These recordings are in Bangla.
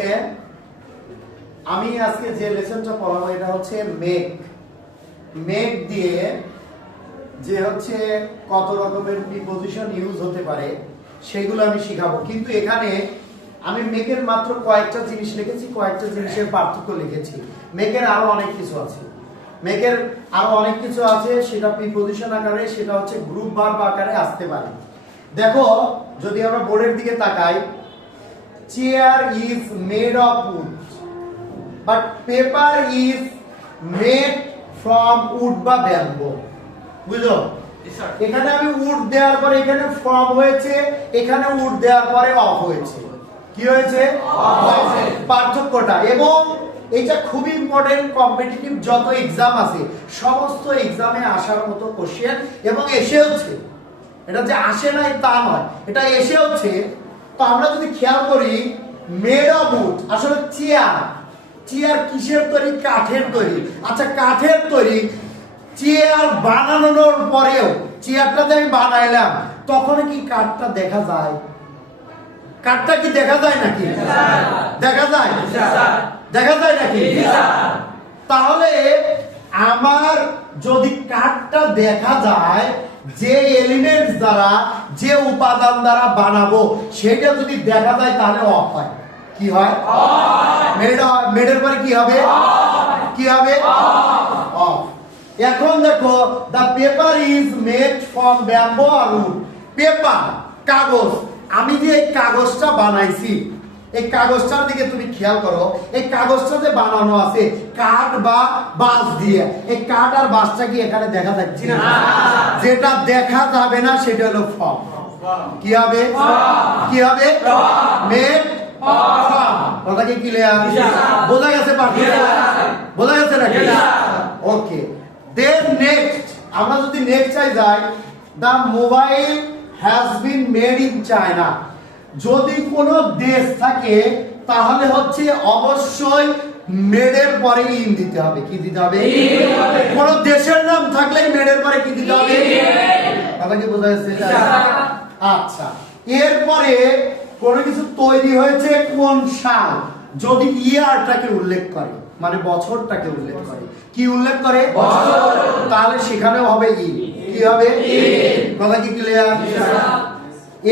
ওকে, আমি আজকে যে লেসনটা পড়াবো এটা হচ্ছে মেক। মেক দিয়ে যে হচ্ছে কত রকমের প্রিপজিশন ইউজ হতে পারে সেগুলো আমি শিখাবো। কিন্তু এখানে আমি মেকের মাত্র কয়েকটা জিনিস লিখেছি, কয়েকটা জিনিসের পার্থক্য লিখেছি। মেকের আরো অনেক কিছু আছে, মেকের আরো অনেক কিছু আছে, সেটা প্রিপজিশন আকারে, সেটা হচ্ছে গ্রুপ ভার্ব আকারে আসতে পারে। দেখো, যদি আমরা বোর্ডের দিকে তাকাই, chair is made of wood, but paper is made from would বা ব্যাম্বো। বুঝলো? এখানে আমি উড দেওয়ার পরে এখানে ফ্রম হয়েছে, এখানে উড দেওয়ার পরে অফ হয়েছে। কি হয়েছে? পার্থক্যটা। এবং এটা খুবই ইম্পর্টেন্ট, কম্পিটিটিভ যত এক্সাম আছে সমস্ত এক্সামে আসার মতো কোশ্চেন, এবং এসে হচ্ছে, এটা যে আসে নাই তা নয়, এটা এসে হচ্ছে। তো আমরা যদি খেয়াল করি, মেড অফ উড, আসলে চেয়ার, চেয়ার কিসের তৈরি? কাঠের তৈরি। আচ্ছা, কাঠের তৈরি চেয়ার বানানোর পরেও, চেয়ারটা যে আমি বানাইলাম তখন কি কাঠটা দেখা যায়? কাঠটা কি দেখা যায় নাকি? দেখা যায়? দেখা যায় নাকি? তাহলে আমার যদি কাঠটা দেখা যায়, যে এলিমেন্টস দ্বারা, যে উপাদান দ্বারা বানাবো সেটা যদি দেখা যায়, তাহলে অফ হয়। কি হয়? মেডের পরে কি হবে? কি হবে? অফ। এখন দেখো, the paper is made from bamboo or wood. Paper, কাগজ, আমি যে এই কাগজটা বানাইছি, এই কাগজটার দিকে তুমি খেয়াল করো, এই কাগজটা যে বানানো আছে কাঠ বা বাঁশ দিয়ে, এই কাঠ আর বাঁশটা কি এখানে দেখা যাচ্ছে না? যেটা দেখা যাবে না সেটা হলো ফর্ম। কি হবে? কি হবে? Made form. কথা কি ক্লিয়ার? বোঝা গেছে? বোঝা গেছে নাকি? ওকে। দেন নেক্সট, আমরা যদি নেক্সট যাই, the mobile has been made in China. যদি কোনো দেশ থাকে তাহলে হচ্ছে অবশ্যই মেডের পরে ইন দিতে হবে। কি দিতে হবে? কোন দেশের নাম থাকলে মেডের পরে কি দিতে হবে? কথা কি বোঝা যাচ্ছে? আচ্ছা, এরপরে কোন কিছু তৈরি হয়েছে কোন সাল, যদি ইয়ারটাকে উল্লেখ করে, মানে বছরটাকে উল্লেখ করে, কি উল্লেখ করে? বছর, তাহলে সেখানেও হবে ইন। কি হবে? কথা কি ক্লিয়ার?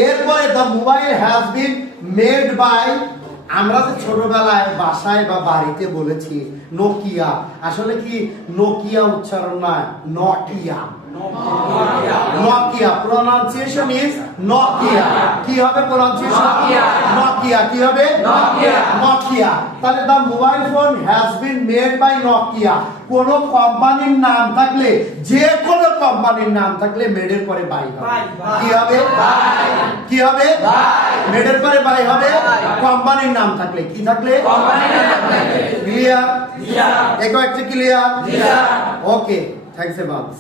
এরপরে the mobile has been made by, আমরা যে ছোটবেলায় বাসায় বা বাড়িতে বলেছি নোকিয়া, আসলে কি নোকিয়া উচ্চারণ নয়, Nokia. Nokia pronunciation is Nokia. কি হবে প্রনাউন্সিয়েশন? নকিয়া। কি হবে? নকিয়া। তাহলে the mobile phone has been made by Nokia. কোন কোম্পানির নাম থাকলে, যে কোন কোম্পানির নাম থাকলে মেডের পরে বাই হবে। কি হবে? কি হবে? মেডের পরে বাই হবে। কোম্পানির নাম থাকলে, কি থাকলে? ক্লিয়ার? এই কয়েকটা clear? Okay, thanks a bus.